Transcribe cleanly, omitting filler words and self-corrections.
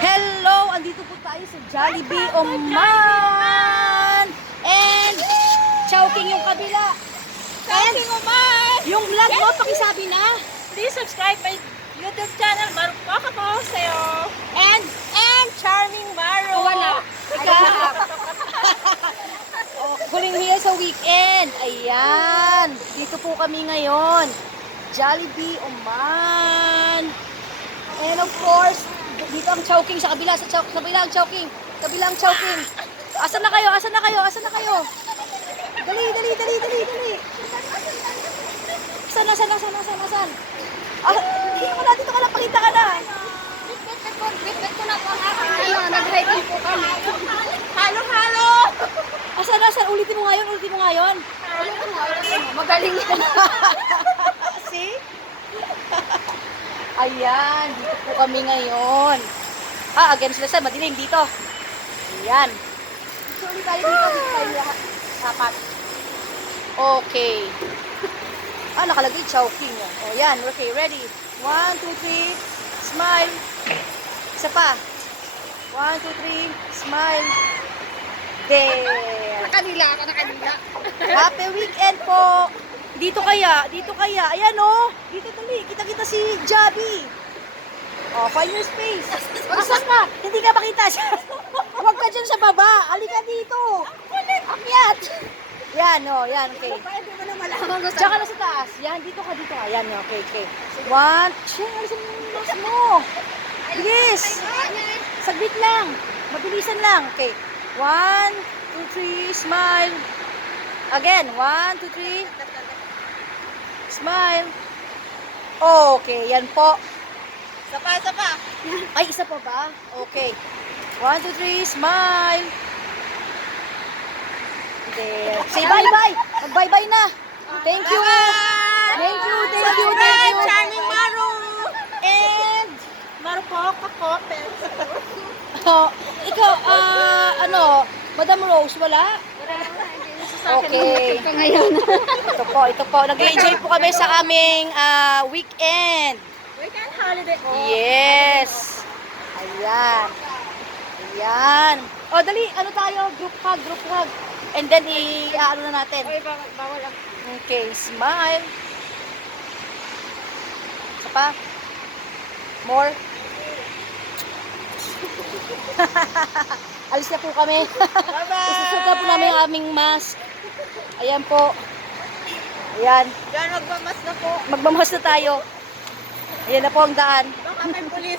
Hello! Andito po tayo sa Jollibee Oman! And Chowking yung kabila. Chowking Oman! Yung vlog mo, pakisabi na. Please subscribe my YouTube channel, Marupok ako sa'yo. And Charming Maro. wala. Ikaw. Huling here sa weekend. Ayan. Dito po kami ngayon. Jollibee Oman. And of course, dito ang Chowking sa kabila. Sa kabila ang Chowking. Kabila ang Chowking. Asan na kayo? Asan na kayo? Asan na kayo? Dali. Saan? Dito ka na, pakita ka na. Bitbit ko na po ang aking nag-hiking po kami. Halo! Asan? Ulitin mo ngayon. Magaling yan. See? Ayan, dito po kami ngayon. Again sila sa madilim dito. Ayan. Sorry tayo dito lahat. Apat. Okay. Nakalagay Chowking. O, yan. Okay, ready. 1, 2, 3. Smile. Isa pa. 1, 2, 3. Smile. There. Nakanila. Happy weekend po. Dito kaya. Ayan o. Dito dali. Kita si Javi. Find your space. Asan ka? Hindi ka makita siya. Huwag ka dyan sa baba. Halika dito. Akyat. Yan okay. Pwede mo na malaman ko Diyan ka na sa taas. Yan, dito ka. Yan, okay. 1, alisin mo yung mask mo. Bilis. Saglit lang. Mabilisan lang. Okay. 1, 2, 3, smile. Again, 1, 2, 3. Smile. Okay, yan po. Isa pa. Ay, isa pa ba? Okay. 1, 2, 3, smile. There. Say bye-bye. Mag-bye-bye na. Thank you. Thank you. Charming Maro. And, Marupok ako. ikaw, Madam Rose, wala? Okay. Ito po. Nag-enjoy po kami sa aming weekend. Weekend holiday ko. Yes. Ayan. O, dali. Tayo? Group hug. And then, ano na natin. Oy, bawal ako. Okay, smile. Isa pa. More. Alis na po kami. Bye-bye. Isusuka po namin ang aming mask. Ayan po. Ayan. Yan, magmamas na po. Magmamamas na tayo. Ayan na po ang daan. Baka may pulis.